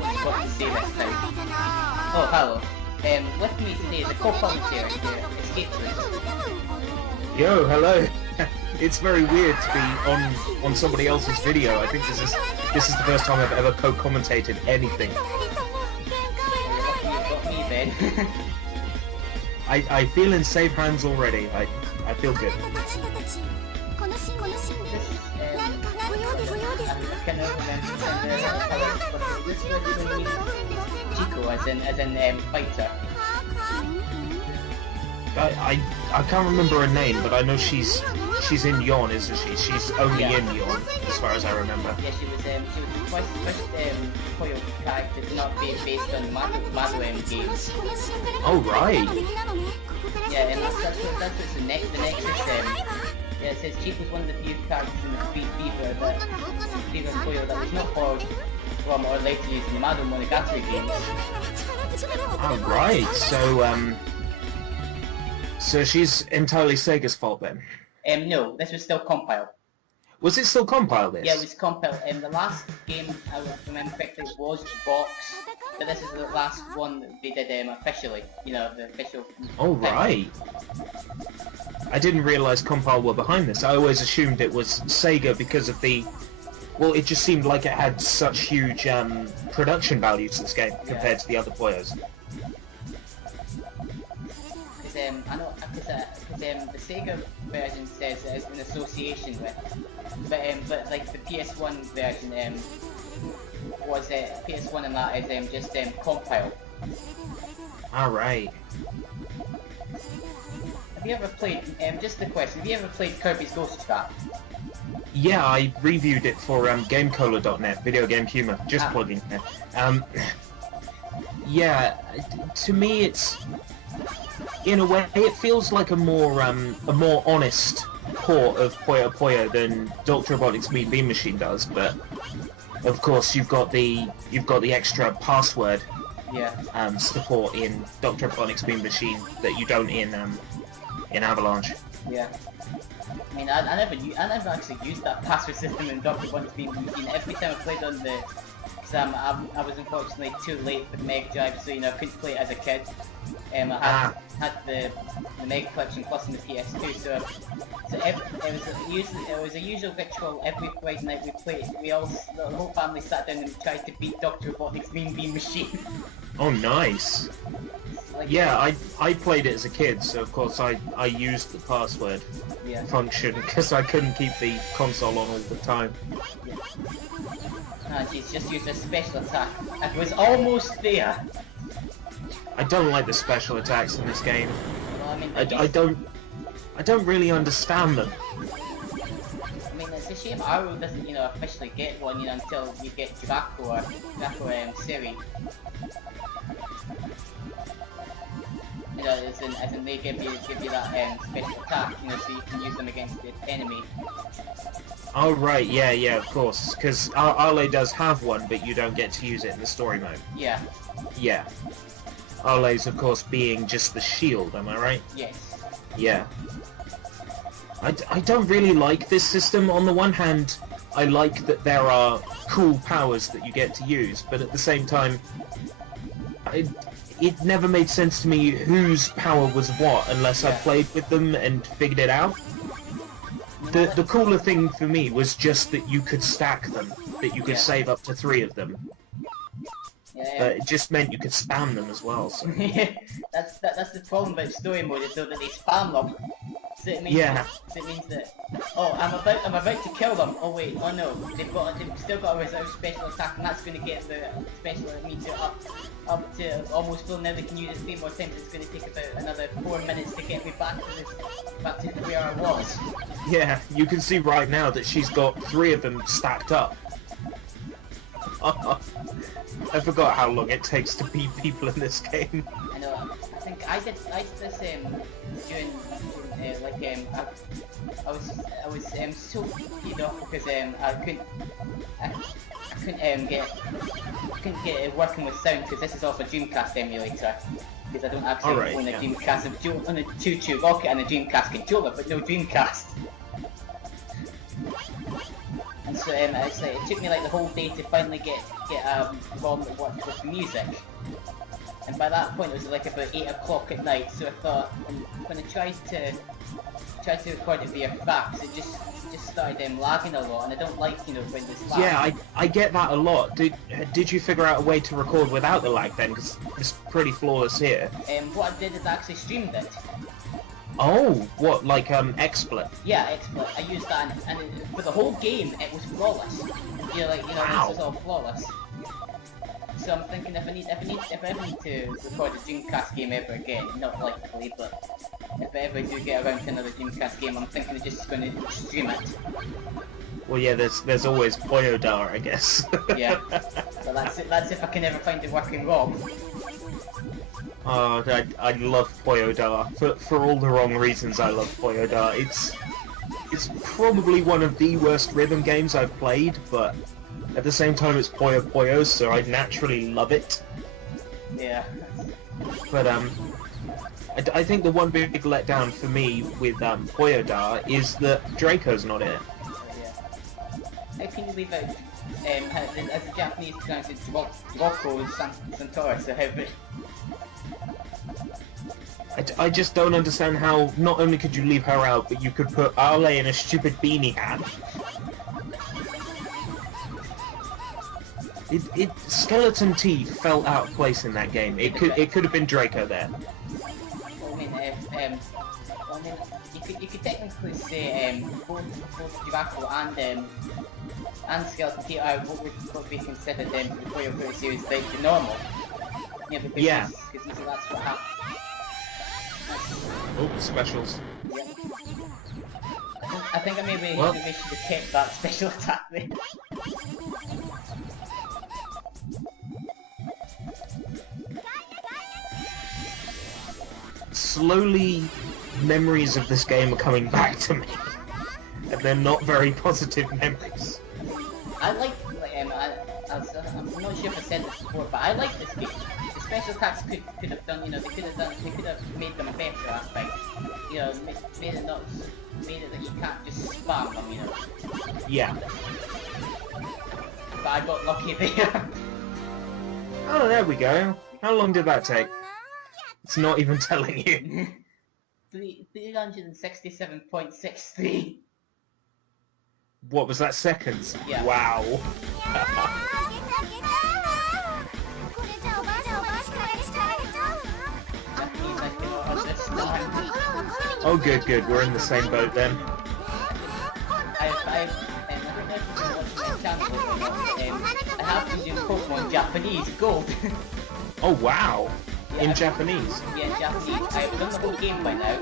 what to say this time. Oh, hello. With me today is a co-commentator here, Escape Room. Yo, hello. It's very weird to be on somebody else's video. I think this is the first time I've ever co-commentated anything. You've got me then. I feel in safe hands already. I feel good. Chico as in fighter. I can't remember her name, but I know she's in Yon, isn't she? She's only in Yon, as far as I remember. Yeah, she was the first puyo character to not be based on Mado games. Oh right. Yeah, and that's what's the next yeah, it says Chico's one of the few characters in the Fever Puyo that was not for or later used in the Mado Monogatari games. Oh right, so she's entirely Sega's fault then? No, this was still compiled. Was it still compiled, this? Yeah, it was compiled. The last game, I remember correctly, was Box, but this is the last one that they did officially, you know, the official... Oh, right. I didn't realise Compile were behind this. I always assumed it was Sega because of the... Well, it just seemed like it had such huge production value to this game compared to the other Puyos. I know, because the Sega version says it's in association with, but like the PS1 version was PS1 and that is just compiled. Alright. Have you ever played, just a question, have you ever played Kirby's Ghost Trap? Yeah, I reviewed it for GameCola.net, Video Game Humor, just plugging it. Yeah, to me it's... In a way, it feels like a more honest port of Puyo Puyo than Dr. Robotnik's Mean Bean Machine does, but of course you've got the extra password support in Dr. Robotnik's Mean Machine that you don't in Avalanche. Yeah. I mean, I never actually used that password system in Dr. Robotnik's Mean Machine. Every time I played on the I was unfortunately too late for the Mega Drive, so you know I couldn't play it as a kid. I had the Mega Collection Plus in the PS2, so it was a usual ritual. Every Friday night the whole family sat down and tried to beat Dr. Robotnik's Mean Bean Machine. Oh, nice. Like, yeah, I played it as a kid, so of course I used the password function because I couldn't keep the console on all the time. Yeah. She's just used a special attack. I was almost there. I don't like the special attacks in this game. Well, I mean, I don't really understand them. I mean, it's a shame Aru doesn't, you know, officially get one, you know, until you get Draco Siri. You know, as in they give you that special attack, you know, so you can use them against the enemy. Oh right, yeah, of course, because Arle does have one, but you don't get to use it in the story mode. Yeah. Yeah. Arle's, of course, being just the shield, am I right? Yes. Yeah. I don't really like this system. On the one hand, I like that there are cool powers that you get to use, but at the same time, it never made sense to me whose power was what unless I played with them and figured it out. The cooler thing for me was just that you could stack them, that you could save up to 3 of them. It just meant you could spam them as well. So. that's the problem about story mode, is though that they spam them. So it means that oh, I'm about to kill them. Oh wait, oh no, they've still got a reserve special attack, and that's going to get the special meter up to almost full. Now they can use it 3 more times. It's going to take about another 4 minutes to get me back to where I was. Yeah, you can see right now that she's got 3 of them stacked up. I forgot how long it takes to beat people in this game. I know. I think I did this during I was so peed off because I couldn't get it working with sound because this is off a Dreamcast emulator. Because I don't actually own a Dreamcast. On a 2-tube rocket and a Dreamcast controller, but no Dreamcast. And so it's like, it took me like the whole day to finally get a ROM that worked with music. And by that point it was like about 8 o'clock at night, so I thought, when I tried to record it via fax, it just started lagging a lot, and I don't like, when there's lag. Yeah, I get that a lot. Did you figure out a way to record without the lag then? Because it's pretty flawless here. What I did is I actually streamed it. Oh, what, like XSplit? Yeah, XSplit. I used that, and for the whole game it was flawless. Wow. This was all flawless. So I'm thinking if I ever need to record a Dreamcast game ever again, not likely, but if I ever do get around to another Dreamcast game, I'm thinking of just going to stream it. Well, yeah, there's always Puyo Da, I guess. Yeah, so that's if I can ever find a working ROM. Oh, I love Puyo Da. For all the wrong reasons I love Puyo Da. It's probably one of the worst rhythm games I've played, but at the same time it's Puyo Puyo, so I naturally love it. Yeah. But I think the one big letdown for me with Puyo Da is that Draco's not in it. Yeah. How can you leave out as the Japanese pronounce it Rocco Santoro, so how I just don't understand how not only could you leave her out, but you could put Ale in a stupid beanie hat. Skeleton Teeth felt out of place in that game. It could have been Draco there. Well, I mean, you could technically say both Draco and Skeleton Teeth are what would be considered the Puyo Puyo series like the normal. Yeah, because that's what happened. Oh, specials. Yeah. I think maybe should have kept that special attack there. Slowly, memories of this game are coming back to me, and they're not very positive memories. I like I'm not sure if I said this before, but I like this game. The special attacks could have done, they could have made them better aspect. Made it that you can't just spam them, Yeah. But I got lucky there. Oh, there we go. How long did that take? It's not even telling you. 367.63. What was that, seconds? Yeah. Wow. Oh, good. We're in the same boat then. I don't know if you've been watching my channel, I have been doing Pokemon Japanese Gold. Oh, wow. Yeah, in Japanese? Yeah, in Japanese. I've done the whole game by now.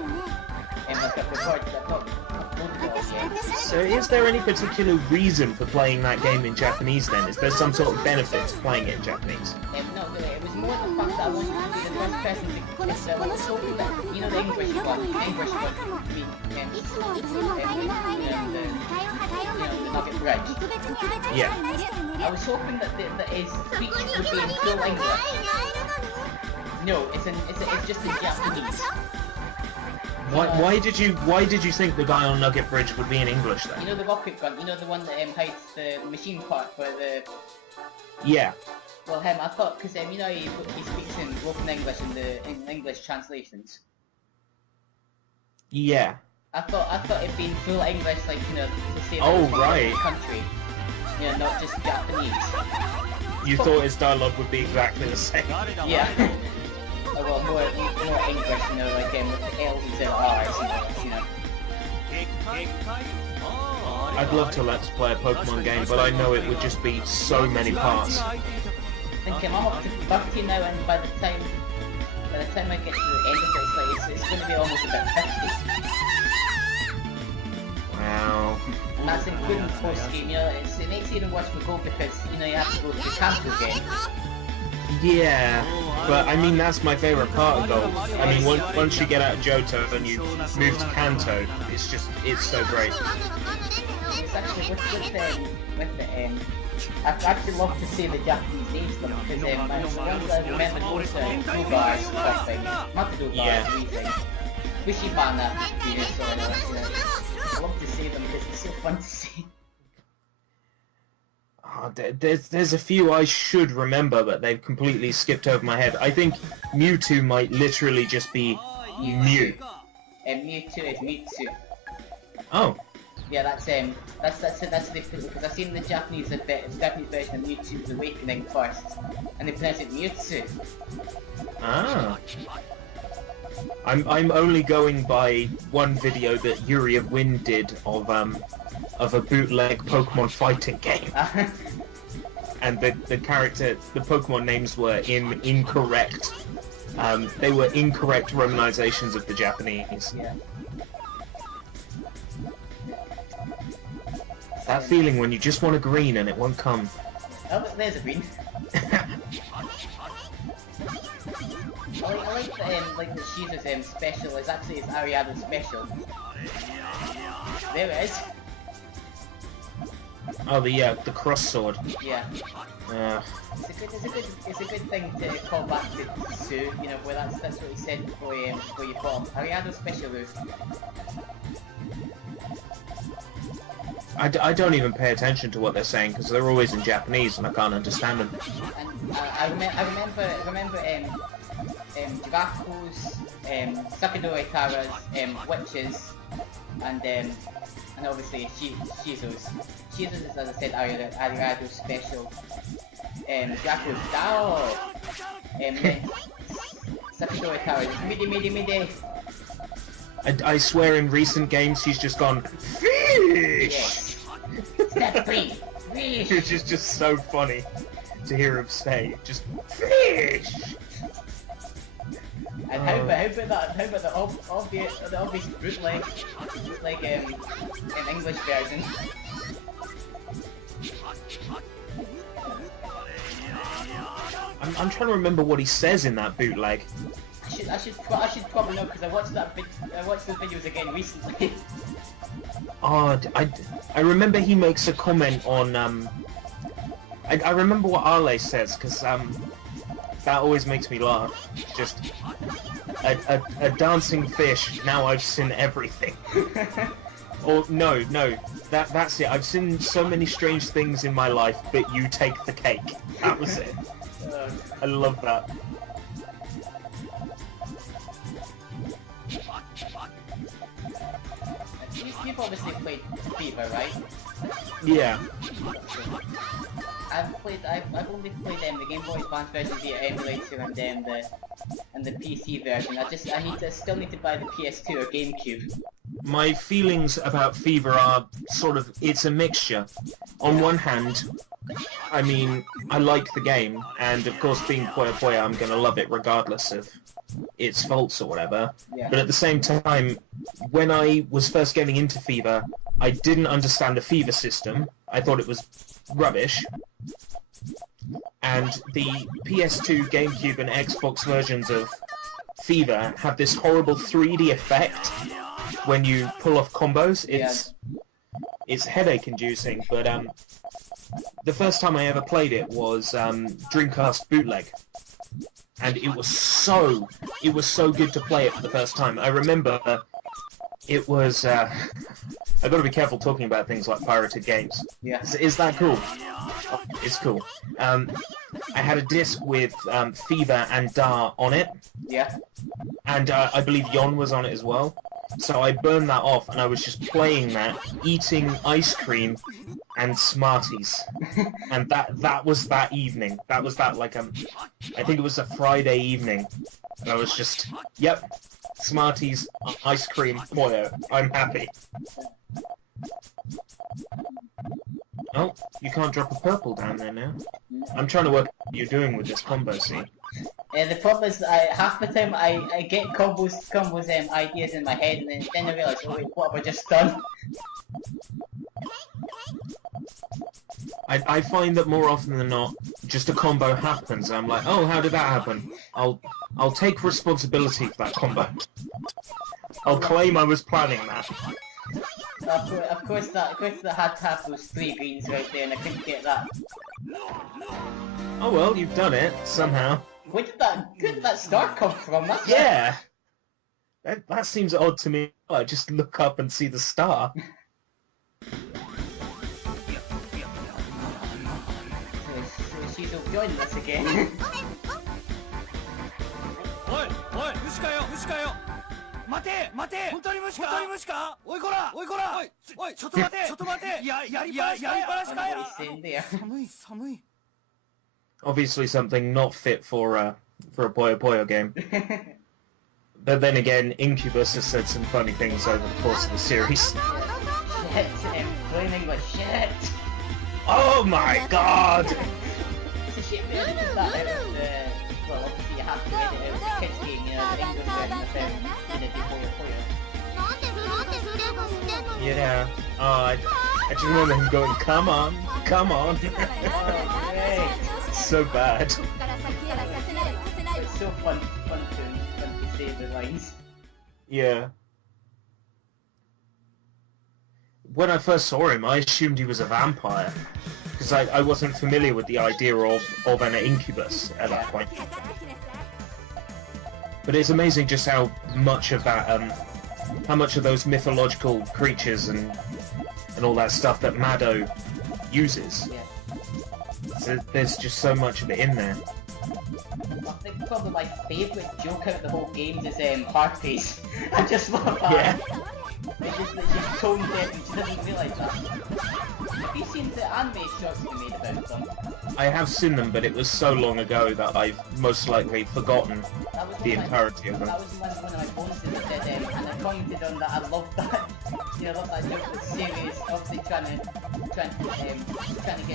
And I've got recorded it, I've not uploaded it all yet. So is there any particular reason for playing that game in Japanese then? Is there some sort of benefit to playing it in Japanese? Not really. It was more the fact that I wanted to be the first person to... I was hoping that, the English one, the Nugget Bridge. Yeah. I was hoping that his speech would be in full English. No, it's just in Japanese. Why did you think the guy on Nugget Bridge would be in English then? The rocket gun, the one that hides the machine part for the... Yeah. Well, I thought, because he speaks in broken English in English translations. Yeah. I thought it'd be in full English, like, to say that oh, from right. the country. Not just Japanese. You thought his dialogue would be exactly the same. Yeah. Well, more English, like with the L's and R's, I'd love to let's play a Pokemon game, but I know it would just be so many parts. I think I'm up to 30 now, and by the time I get to the end of it, it's going to be almost about 50. Wow. And that's including post-game, it makes it even worse for Gold because, you have to go to Kanto again. Yeah, but I mean that's my favourite part of Gold. I mean once you get out of Johto and you move to Kanto, it's so great. It's actually with the I'd actually love to see the Japanese names them because the ones that I remember going to Dubai or something, not the Dubai, anything. Wishibana, I'd love to see them because it's so fun to see. There's a few I should remember, but they've completely skipped over my head. I think Mewtwo might literally just be Mew. Mewtwo is Mewtwo. Oh. Yeah, that's the because I've seen the Japanese version of Mewtwo's Awakening first, and they pronounce it Mewtwo. Ah. I'm only going by one video that Yuri of Wind did of a bootleg Pokemon fighting game. And the Pokemon names were incorrect. They were incorrect romanizations of the Japanese. Yeah. That feeling when you just want a green and it won't come. Oh, there's a green. I like the Shizu's special is actually his Ariado's special. There it is. Oh, the cross sword. Yeah. It's a good thing to call back to Sue, you know, where that's what he said before you fought him. Ariado's special move. I don't even pay attention to what they're saying because they're always in Japanese and I can't understand them. And I remember Draco's, Sakadori Tara's, Witches, and obviously Shizu's. Shizu's is, as I said, Ariado's special. Draco's Dao. Sakadori Tara's Midi. I swear in recent games he's just gone FISH! Yes. Step 3! Fish! Which is just so funny to hear him say, just FISH! And how about the obvious bootleg English version? I'm trying to remember what he says in that bootleg. I should probably know because I watched those videos again recently. Oh, I remember he makes a comment on I remember what Ale says because that always makes me laugh. Just a dancing fish. Now I've seen everything. Or no, that's it. I've seen so many strange things in my life, but you take the cake. That was it. I love that. You've obviously played FIFA, right? Yeah. I've only played the Game Boy Advance version via emulator and then the PC version. I still need to buy the PS2 or GameCube. My feelings about Fever are sort of, it's a mixture. On one hand, I mean, I like the game, and of course being Puyo Puyo, I'm gonna love it regardless of its faults or whatever. Yeah. But at the same time, when I was first getting into Fever, I didn't understand the Fever system. I thought it was rubbish. And the PS2, GameCube, and Xbox versions of Fever have this horrible 3D effect when you pull off combos. It's headache-inducing, but the first time I ever played it was Dreamcast bootleg, and it was so good to play it for the first time. I remember it was. I've got to be careful talking about things like pirated games. Yeah. Is that cool? Oh, it's cool. I had a disc with Fever and Dar on it. Yeah. And I believe Yon was on it as well. So I burned that off, and I was just playing that, eating ice cream and Smarties. And that was that evening. That was that, like, I think it was a Friday evening. And I was just, yep, Smarties, ice cream, Puyo. I'm happy. Oh, you can't drop a purple down there now. I'm trying to work out what you're doing with this combo scene. The problem is, half the time I get combos ideas in my head, and then I realise, oh wait, what have I just done? I find that more often than not, just a combo happens, and I'm like, oh, how did that happen? I'll take responsibility for that combo. I'll claim I was planning that. Of course that had to have those 3 greens right there, and I couldn't get that. Oh well, you've done it, somehow. Where did that star come from? Yeah! That seems odd to me. I just look up and see the star. she's joining us again. Oi, oi, 無視かよ、無視かよ。待て、待て。本当に無視か。本当に無視か。おいこら、おいこら。おい、ちょっと待て、ちょっと待て。やりっぱなしかよ。寒い、寒い。Obviously something not fit for a Puyo Puyo game. But then again, Incubus has said some funny things over the course of the series. Shit, plain English, shit! Oh my god! It's a shame they didn't put that out of the... Well, obviously you have to edit out the kids game, you know, the English version of it, in the Puyo Puyo. Yeah, I just remember him going, come on, come on. Oh, great! So bad. It's so fun to say the lines. Yeah. When I first saw him, I assumed he was a vampire, because I wasn't familiar with the idea of an incubus at that point. But it's amazing just how much of that, how much of those mythological creatures and all that stuff that Mado uses. Yeah. So there's just so much of it in there. I think probably my favourite joke out of the whole game is Harpies. I just love that. Yeah. She's tone deaf and she doesn't realise that. Have you seen the anime shorts they made about them? I have seen them, but it was so long ago that I've most likely forgotten the entirety of them. That was one of my bonuses that said, and I commented on that. I love that. You know, I love that joke that's serious, obviously trying to get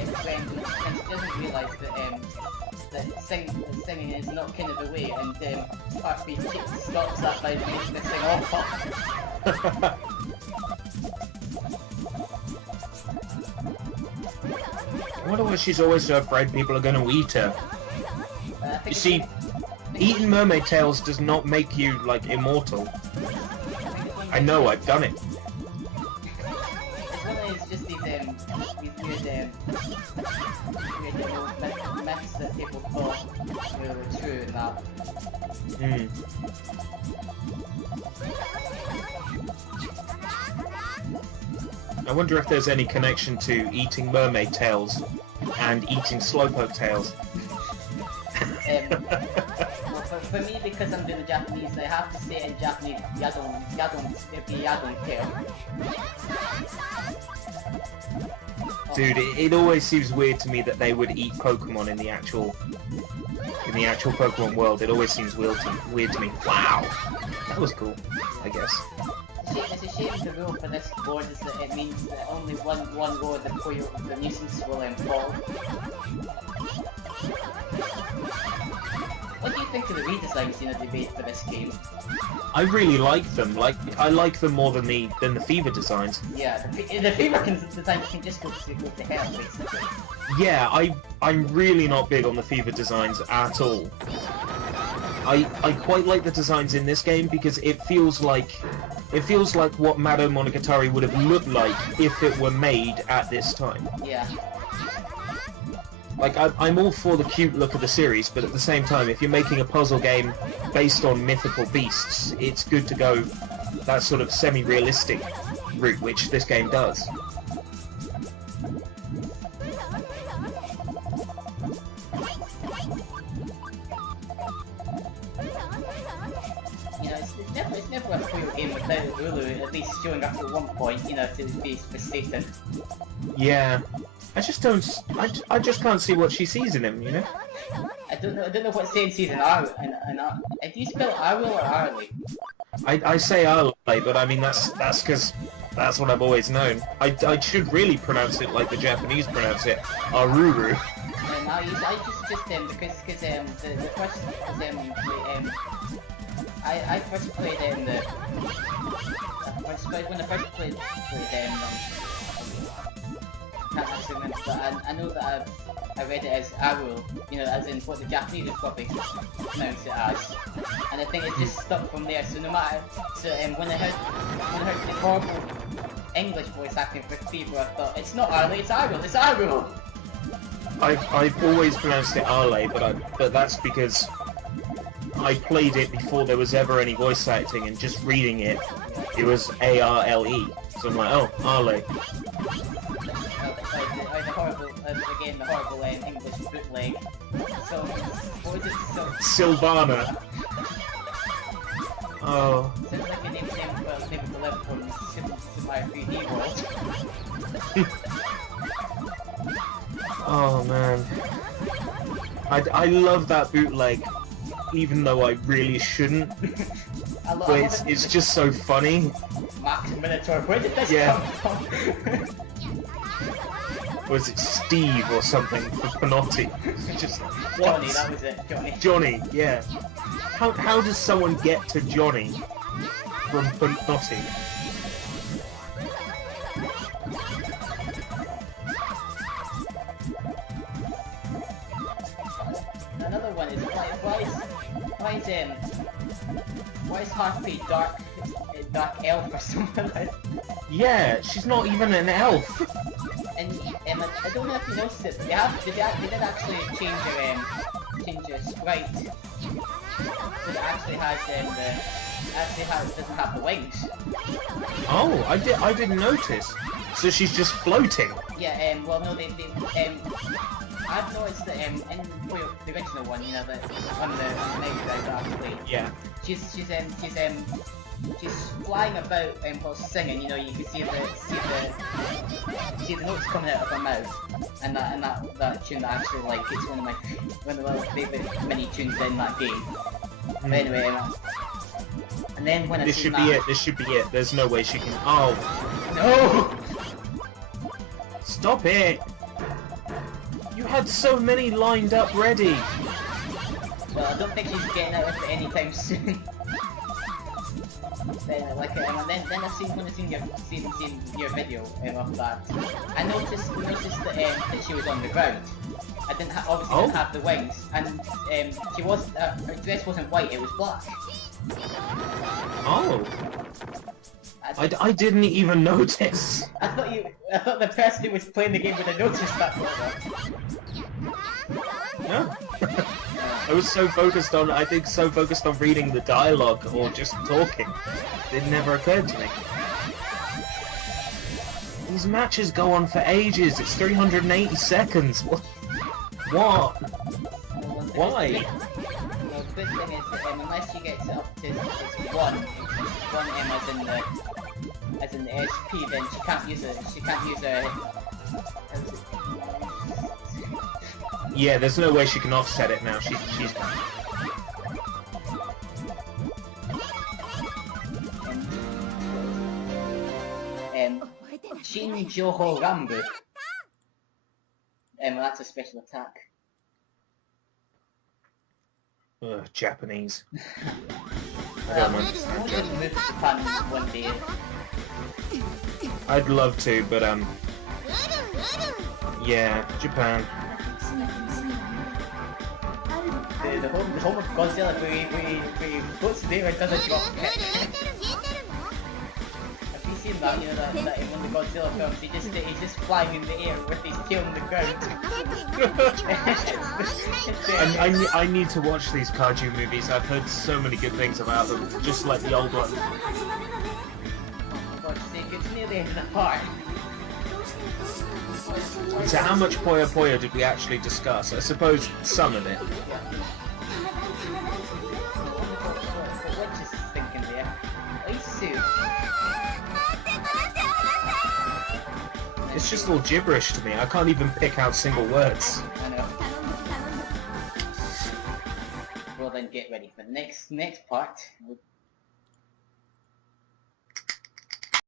a friend, and she doesn't realise that singing is not kind of the way, and Harpy stops that by making the sing off. I wonder why she's always so afraid people are going to eat her. You see, eating mermaid tails does not make you, like, immortal. I know, I've done it. It's just these weird myths that people thought were true and that. I wonder if there's any connection to eating mermaid tails and eating slowpoke tails. Well, for me, because I'm doing the Japanese, I have to say it in Japanese, yadon tail. Dude, it always seems weird to me that they would eat Pokemon in the actual Pokemon world. It always seems weird to me. Wow, that was cool, I guess. It's a shame the rule for this board is that it means that only one row of the nuisance will fall. What do you think of the redesigns they made for this game? I really like them. I like them more than the Fever designs. Yeah, the Fever designs can just go to hell, basically. Yeah, I'm really not big on the Fever designs at all. I quite like the designs in this game because it feels like what Mado Monogatari would have looked like if it were made at this time. Yeah. Like, I'm all for the cute look of the series, but at the same time, if you're making a puzzle game based on mythical beasts, it's good to go that sort of semi-realistic route, which this game does. You know, it's never a Puyo game without Ulu at least showing up at one point, to be mistaken. Yeah. I just can't see what she sees in him, I don't know what sense he's in R. Do you spell Arul or Arlie? I say Arle, but I mean that's because that's what I've always known. I should really pronounce it like the Japanese pronounce it, Aruru. I just because the first I first played when I first played can't actually remember, but I know that I read it as Arul, as in what the Japanese would probably pronounce it as, and I think it just stuck from there. So no matter, when I heard the horrible English voice acting for Fever, I thought it's not Arlie, it's Arul, it's Arul. I've always pronounced it Arle, but that's because I played it before there was ever any voice acting, and just reading it was Arle. So I'm like, oh, Arle. The horrible, again, the horrible English bootleg. So, what was it? Sylvana. Oh. Sounds like a name of the level from Super Mario 3D World. Oh man. I love that bootleg, even though I really shouldn't. But it's just so funny. Max Minotaur, where did this come from? Was it Steve or something for Panotti? Just Johnny, that was it. Johnny. Johnny, yeah. How does someone get to Johnny from Panotti? Another one is why is Harpy dark elf or something like that? Yeah, she's not even an elf. And I don't know if you noticed it, but they did actually change her sprite. So it actually doesn't have the wings. Oh, I didn't notice. So she's just floating. Yeah, well no, I've noticed that in the original one, you know, the one of the Mega Drive actually. Yeah. She's flying about while singing. You know, you can see the notes coming out of her mouth, and that tune that I actually like. It's one of my favorite mini tunes in that game. But anyway, and then when this should be it. This should be it. There's no way she can. Oh no! Stop it! You had so many lined up ready. Well, I don't think she's getting out of it anytime soon. Then, and then I seen your video of that. I noticed that she was on the ground. I didn't obviously didn't have the wings, and she was her dress wasn't white; it was black. Oh. I didn't even notice. I thought the person who was playing the game would have noticed that. No. I was so focused on reading the dialogue or just talking. It never occurred to me. These matches go on for ages. It's 380 seconds. What? Why? Well, the good thing is that unless you get it up to one M as in the SP, then she can't use it. She can't use her. Yeah, there's no way she can offset it now. She's done. Shin Joho Rambu. Well, that's a special attack. Ugh, Japanese. I I don't understand want to Japanese. move to Japan one day. I'd love to, but yeah, Japan. The home of Godzilla, where he floats there and does a drop kick. Have you seen that? You know that in one of the Godzilla films, he's just flying in the air with his tail on the ground. I need to watch these kaiju movies. I've heard so many good things about them, just like the old one. Oh God's sake, it's near the end of the part. So how much Puyo Puyo did we actually discuss? I suppose some of it. What is thinking there? Isu. It's just all gibberish to me. I can't even pick out single words. I know. Well then, get ready for the next part.